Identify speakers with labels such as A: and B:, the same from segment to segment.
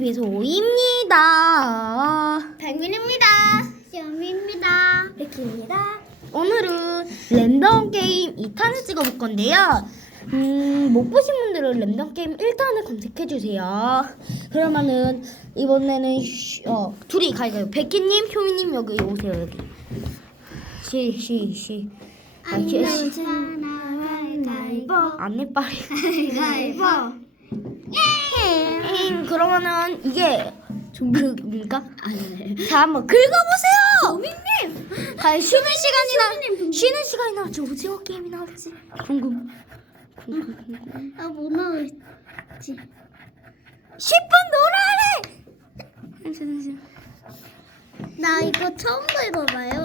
A: 소입니다.
B: 펭귄입니다. 시험입니다.
A: 백희입니다. 오늘은 랜덤 게임 2탄을 찍어볼 건데요. 못 보신 분들은 랜덤 게임 1탄을 검색해주세요. 그러면은 이번에는 둘이 가요. 백희님, 효미님 여기 오세요. 여기. 안내빨이. 그러면은 이게 좀비입니까?
B: 아니네.
A: 자, 한번 긁어보세요.
B: 조민님.
A: 쉬는 시간이나 저 오징어 게임이 나올지 궁금.
B: 아, 뭐 나올지.
A: 10분 놀아래.
B: 나 이거 처음 긁어봐요.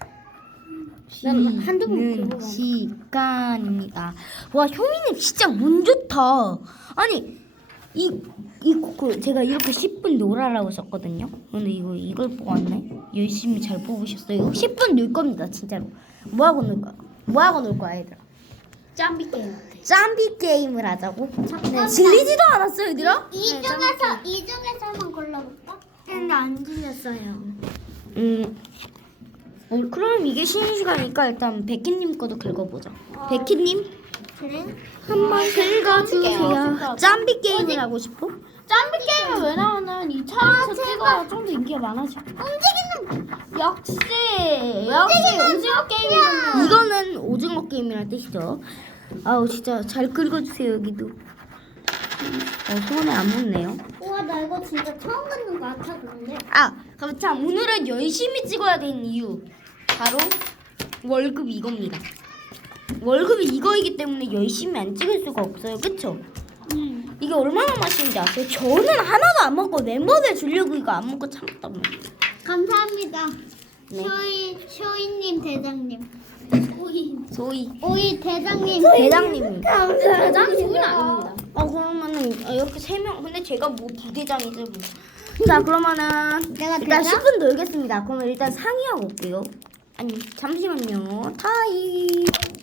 B: 난 한두 번 긁어봐.
A: 시간입니다. 와, 효민님 진짜 운 좋다. 아니 제가 이렇게 10분 놀아라고 썼거든요. 근데 이걸 뽑았네. 열심히 잘 뽑으셨어요. 10분 놀 겁니다, 진짜로. 뭐 하고 놀 거야, 얘들아?
B: 짬비 게임.
A: 짬비 게임을 하자고? 네, 질리지도 않았어요, 얘들아?
B: 이 중에서만 골라볼까? 근데 안 질렸어요.
A: 그럼 이게 쉬는 시간이니까 일단 백희님 거도 긁어보자. 백희님
B: 그래?
A: 한번 긁어주세요. 짬비 게임을 하고 싶어?
B: 짬비 게임은 왜냐면은 이 차에서 찍어야 좀 더 인기가 많아져. 움직이는.
A: 역시
B: 오징어 게임이구나.
A: 이거는 오징어 게임이라는 뜻이죠. 아우 진짜 잘 긁어주세요. 여기도 손에 안 묻네요.
B: 우와, 나 이거 진짜 처음 긁는 거 같아 그런데.
A: 그럼 참 오늘은 열심히 찍어야 되는 이유 바로 월급 이겁니다. 월급이 이거이기 때문에 열심히 안 찍을 수가 없어요. 그쵸? 이게 얼마나 맛있는지 아세요? 저는 하나도 안 먹고 멤버들 주려고 이거 안 먹고 참았단 말이에요.
B: 감사합니다.
A: 네.
B: 쇼이님 대장님. 오이 대장님.
A: 대장님입니다.
B: 감사합니다. 대장 소인 아닙니다.
A: 그러면은 이렇게 3명. 근데 제가 뭐 부대장이죠 뭐. 자, 그러면은
B: 내가
A: 일단
B: 대장?
A: 10분 놀겠습니다. 그러면 일단 상의하고 올게요. 아니 잠시만요. 타임.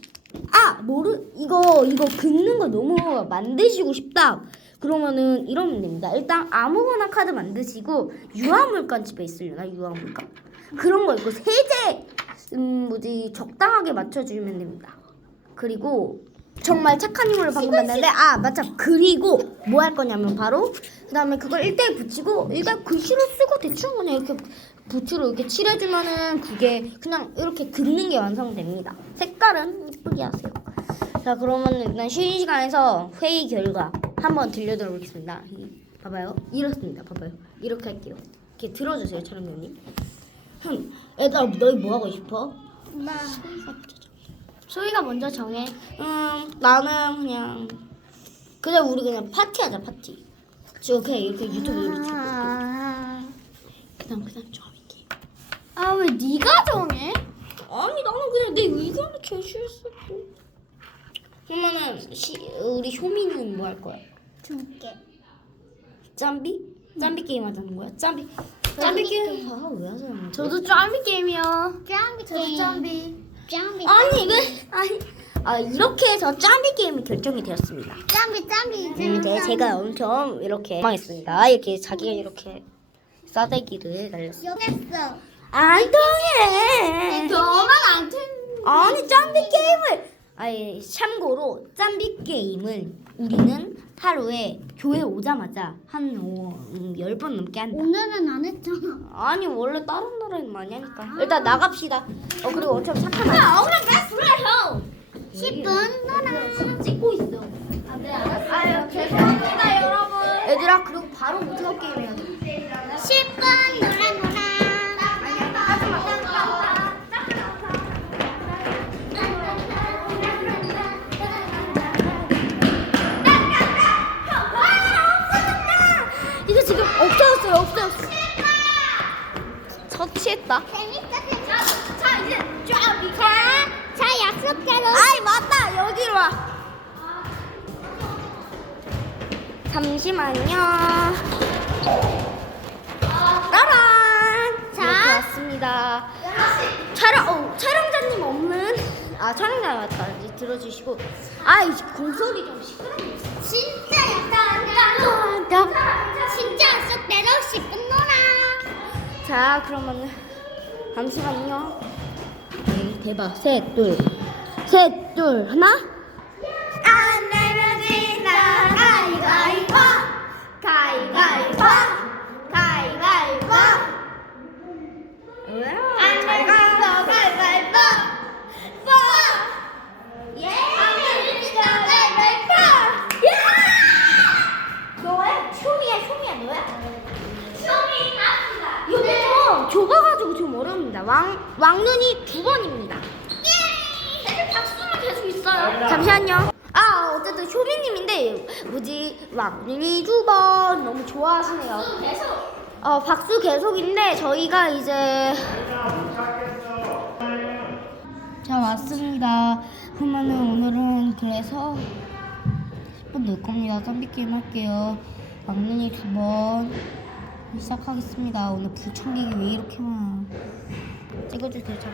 A: 이거 긁는 거 너무 만드시고 싶다. 그러면은 이러면 됩니다. 일단 아무거나 카드 만드시고 유화물관 집에 있으려나? 유화물관? 그런 거 있고 세제 적당하게 맞춰주면 됩니다. 그리고 정말 착한 힘으로 방금 만났는데 맞아. 그리고 뭐 할 거냐면 바로 그 다음에 그걸 1대1 붙이고 일단 글씨로 쓰고 대충 그냥 이렇게 붓으로 이렇게 칠해주면은 그게 그냥 이렇게 긋는 게 완성됩니다. 색깔은 이쁘게 하세요. 자, 그러면 일단 쉬는 시간에서 회의 결과 한번 들려드리겠습니다. 봐봐요. 이렇습니다. 봐봐요. 이렇게 할게요. 이렇게 들어주세요, 촬영님님. 얘들아, 너희 뭐 하고 싶어?
B: 나 소희가 먼저 정해.
A: 나는 그냥 우리 그냥 파티하자, 파티. 오케이, 이렇게 유튜브로 찍고. 그다음 좀 게임.
B: 왜 네가 정해?
A: 아니 나는 그냥 내 의견을 제시했어. 그러면은 우리 효민이는 뭐 할 거야?
B: 줄게.
A: 짬비? 짬비 게임 하자는 거야? 짬비 게임 왜 하자는 거야?
B: 저도 짬비 게임이요. 짬비 게임. 짬비.
A: 이렇게 해서 짬비 게임이 결정이 되었습니다.
B: 짬비.
A: 제가 엄청 이렇게 망했습니다. 이렇게 자기가 이렇게 싸대기를 날렸어.
B: 욕했어.
A: 안 통해.
B: 너만 안 튼.
A: 아니 짬비 게임을 참고로 짬비 게임을 우리는 하루에 교회 오자마자 한 10번 넘게 한다.
B: 오늘은 안 했잖아.
A: 아니 원래 다른 나라는 많이 하니까. 일단 나갑시다. 그리고 어차피 착한 아이.
B: 오늘 베스트 형. 10분 너랑
A: 찍고 있어.
B: 네, 알았어요. 죄송합니다, 여러분.
A: 얘들아 그리고 바로 오징어 게임 해야 돼.
B: 10분 놀아.
A: 이거 지금 없어졌어. 처치했다.
B: 재밌어. 자, 이제 쫙. 자, 약속대로.
A: 맞다. 여기로 와. 잠시만요. 따란.
B: 자.
A: 이렇게 왔습니다. 촬영자님 없는. 촬영자 왔다. 이제 들어주시고. 이제 공소리 좀 시끄러워.
B: 진짜 약속대로.
A: 자, 그러면은 잠시만요. 네, 대박. 셋, 둘, 하나. 안 내면 진다. 가위바위보. 가위바위보. 가위바위보. 안 내면 가위바위보. 예. 안 내면 진다. 가위바위보. 너야? 쇼미야 너야? 쇼미 갑시다. 이거 좁아가지고 좀 어려웁니다. 왕눈이 2번입니다. 예! 박수만 계속 있어요. 잠시만요. 어쨌든 쇼미님인데 뭐지? 왕눈이 2번 너무 좋아하시네요. 계속. 박수 계속인데 저희가 이제 자 왔습니다. 그러면은 오늘은 그래서 10분 넣을 겁니다. 덤비 게임 할게요. 왕눈이 2번 시작하겠습니다. 오늘 불청객이 왜 이렇게 많아? 찍어주세요.